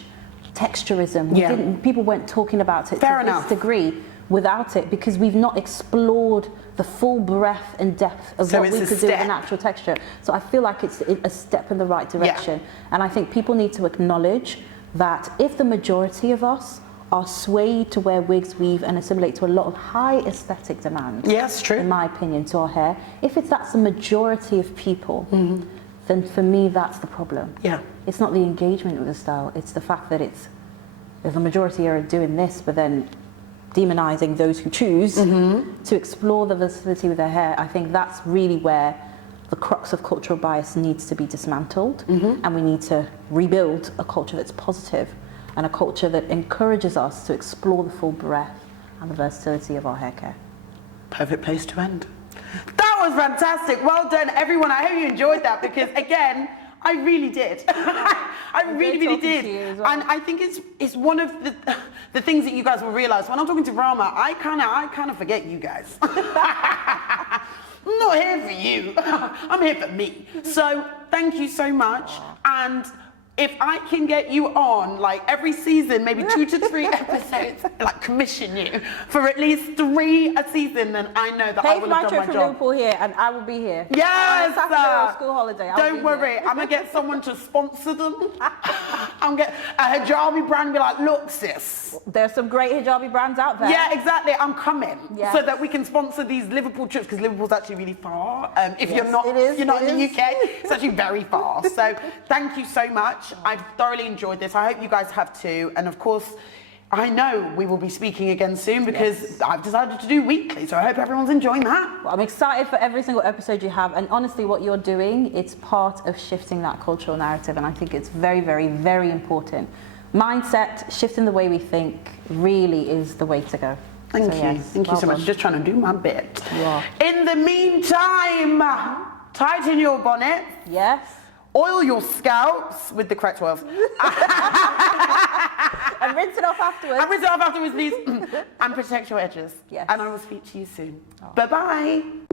texturism. People weren't talking about it to this degree without it because we've not explored the full breadth and depth of what we could do with a natural texture. So I feel like it's a step in the right direction. And I think people need to acknowledge that if the majority of us are swayed to wear wigs, weave, and assimilate to a lot of high aesthetic demands. Yes, true. In my opinion, to our hair. If that's the majority of people, then for me, that's the problem. Yeah. It's not the engagement with the style, it's the fact that it's the majority are doing this, but then demonizing those who choose to explore the versatility with their hair. I think that's really where the crux of cultural bias needs to be dismantled, and we need to rebuild a culture that's positive and a culture that encourages us to explore the full breadth and the versatility of our hair care. Perfect place to end. That was fantastic. Well done, everyone. I hope you enjoyed that, because again, I really did. I really did. Well. And I think it's one of the things that you guys will realize when I'm talking to Rahma. I kind of forget you guys. I'm not here for you. I'm here for me. So thank you so much. And if I can get you on like every season, maybe 2 to 3 episodes, like commission you for at least 3 a season, then I know that I will have done my job. Pay my trip from Liverpool here, and I will be here. Yes, Saturday or school holiday. Don't worry, I'm gonna get someone to sponsor them. I'm gonna get a hijabi brand, be like, look, sis. There's some great hijabi brands out there. Yeah, exactly. I'm coming, yes, so that we can sponsor these Liverpool trips, because Liverpool's actually really far. If you're not in the UK, it's actually very far. So thank you so much. I've thoroughly enjoyed this. I hope you guys have too. And of course, I know we will be speaking again soon, because I've decided to do weekly. So I hope everyone's enjoying that. Well, I'm excited for every single episode you have. And honestly, what you're doing, it's part of shifting that cultural narrative. And I think it's very, very, very important. Mindset, shifting the way we think, really is the way to go. Thank you. Yes, Thank you so much. Just trying to do my bit. You are. In the meantime, tighten your bonnet. Yes. Oil your scalps with the correct oils. And rinse it off afterwards. Please. And protect your edges. Yes. And I will speak to you soon. Bye-bye.